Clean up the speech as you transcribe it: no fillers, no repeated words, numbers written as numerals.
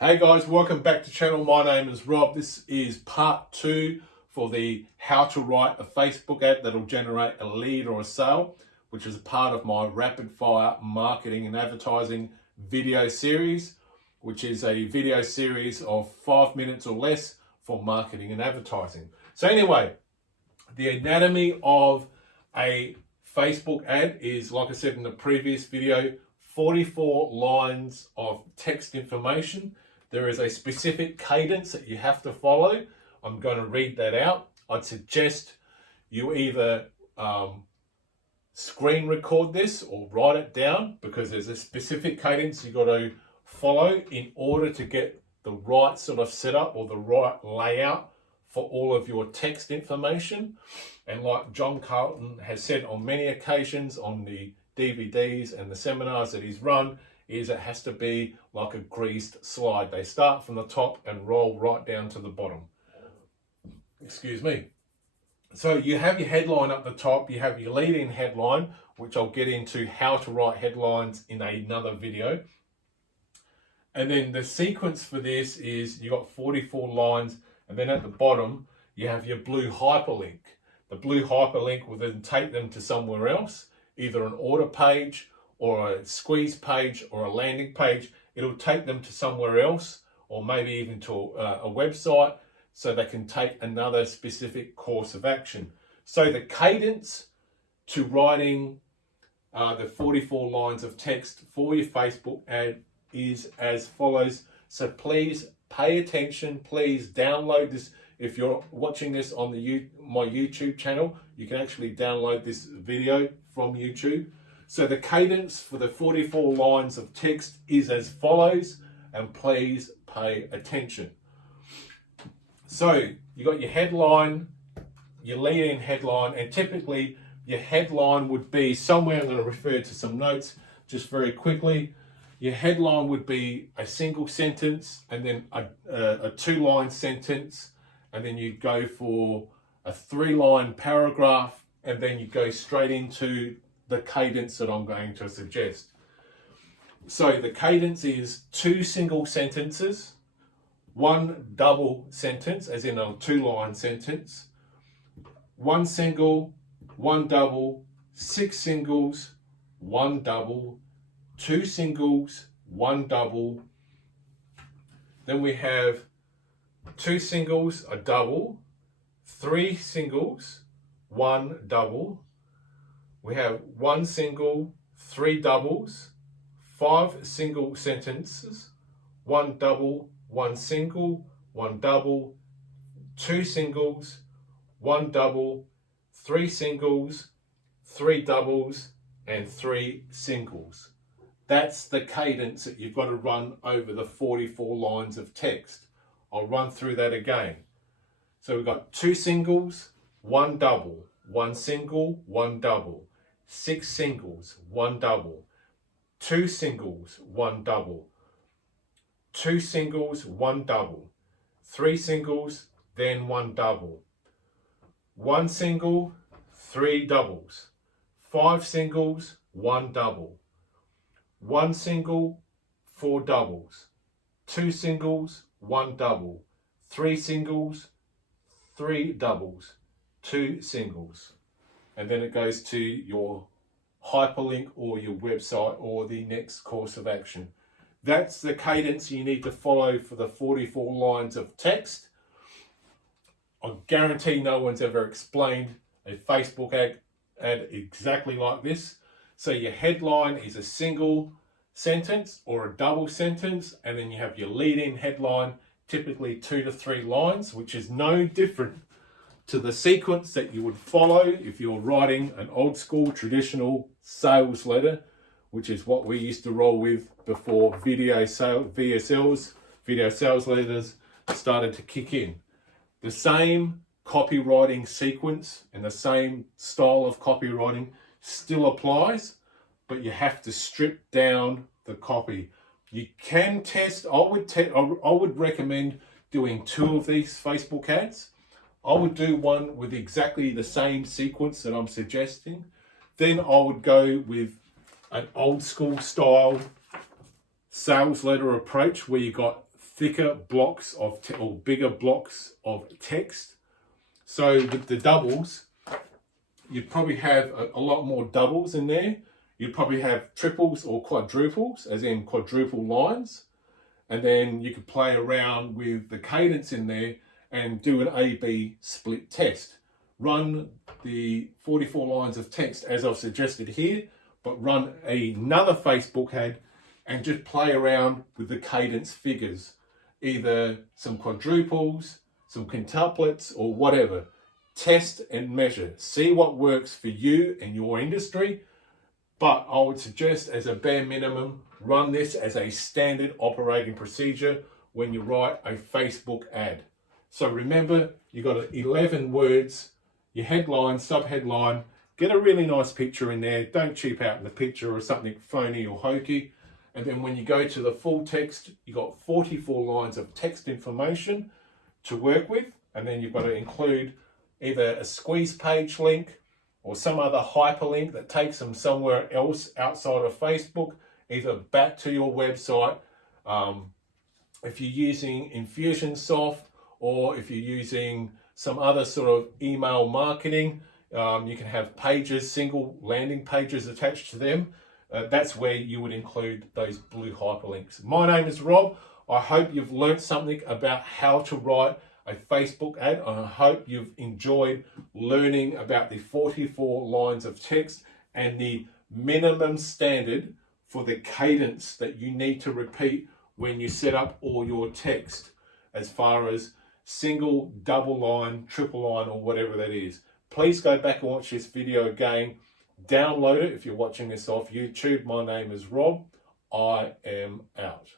Hey guys, welcome back to the channel. My name is Rob. This is part 2 for the how to write a Facebook ad that'll generate a lead or a sale, which is a part of my rapid fire marketing and advertising video series, which is a video series of 5 minutes or less for marketing and advertising. So anyway, the anatomy of a Facebook ad is, like I said in the previous video, 44 lines of text information. There is a specific cadence that you have to follow. I'm going to read that out. I'd suggest you either screen record this or write it down, because there's a specific cadence you've got to follow in order to get the right sort of setup or the right layout for all of your text information. And like John Carlton has said on many occasions on the DVDs and the seminars that he's run, is it has to be like a greased slide. They start from the top and roll right down to the bottom. Excuse me. So you have your headline up the top, you have your lead-in headline, which I'll get into how to write headlines in another video. And then the sequence for this is you got 44 lines, and then at the bottom you have your blue hyperlink. The blue hyperlink will then take them to somewhere else, either an order page or a squeeze page or a landing page. It'll take them to somewhere else, or maybe even to a website, so they can take another specific course of action. So the cadence to writing the 44 lines of text for your Facebook ad is as follows. So please pay attention. Please download this. If you're watching this on my YouTube channel, you can actually download this video from YouTube. So the cadence for the 44 lines of text is as follows, and please pay attention. So you got your headline, your lead-in headline, and typically your headline would be somewhere. I'm going to refer to some notes just very quickly. Your headline would be a single sentence, and then a 2-line sentence, and then you go for a 3-line paragraph, and then you go straight into the cadence that I'm going to suggest. So the cadence is 2 single sentences, 1 double sentence, as in a 2-line sentence, 1 single, 1 double, 6 singles, 1 double, 2 singles, 1 double. Then we have 2 singles, a double, 3 singles, 1 double. We have 1 single, 3 doubles, 5 single sentences, 1 double, 1 single, 1 double, 2 singles, 1 double, 3 singles, 3 doubles, and 3 singles. That's the cadence that you've got to run over the 44 lines of text. I'll run through that again. So we've got 2 singles, 1 double, 1 single, 1 double, 6 singles, 1 double, 2 singles, 1 double, 2 singles, 1 double, 3 singles, then 1 double, 1 single, 3 doubles, 5 singles, 1 double, 1 single, 4 doubles, 2 singles, 1 double, 3 singles, 3 doubles, 2 singles. And then it goes to your hyperlink or your website or the next course of action. That's the cadence you need to follow for the 44 lines of text. I guarantee no one's ever explained a Facebook ad exactly like this. So your headline is a single sentence or a double sentence, and then you have your lead-in headline, typically 2 to 3 lines, which is no different to the sequence that you would follow if you're writing an old school traditional sales letter, which is what we used to roll with before VSLs, video sales letters, started to kick in. The same copywriting sequence and the same style of copywriting still applies, but you have to strip down the copy. You can test. I would recommend doing 2 of these Facebook ads. I would do one with exactly the same sequence that I'm suggesting. Then I would go with an old school style sales letter approach where you got thicker blocks of or bigger blocks of text. So with the doubles, you'd probably have a lot more doubles in there. You'd probably have triples or quadruples, as in quadruple lines. And then you could play around with the cadence in there and do an A-B split test. Run the 44 lines of text as I've suggested here, but run another Facebook ad and just play around with the cadence figures. Either some quadruples, some quintuplets, or whatever. Test and measure. See what works for you and your industry. But I would suggest, as a bare minimum, run this as a standard operating procedure when you write a Facebook ad. So remember, you got 11 words, your headline, sub-headline, get a really nice picture in there. Don't cheap out in the picture or something phony or hokey. And then when you go to the full text, you got 44 lines of text information to work with. And then you've got to include either a squeeze page link or some other hyperlink that takes them somewhere else outside of Facebook, either back to your website. If you're using Infusionsoft, or if you're using some other sort of email marketing, you can have pages, single landing pages attached to them. That's where you would include those blue hyperlinks. My name is Rob. I hope you've learned something about how to write a Facebook ad. I hope you've enjoyed learning about the 44 lines of text and the minimum standard for the cadence that you need to repeat when you set up all your text, as far as single, double line, triple line, or whatever that is. Please go back and watch this video again. Download it if you're watching this off YouTube. My name is Rob. I am out.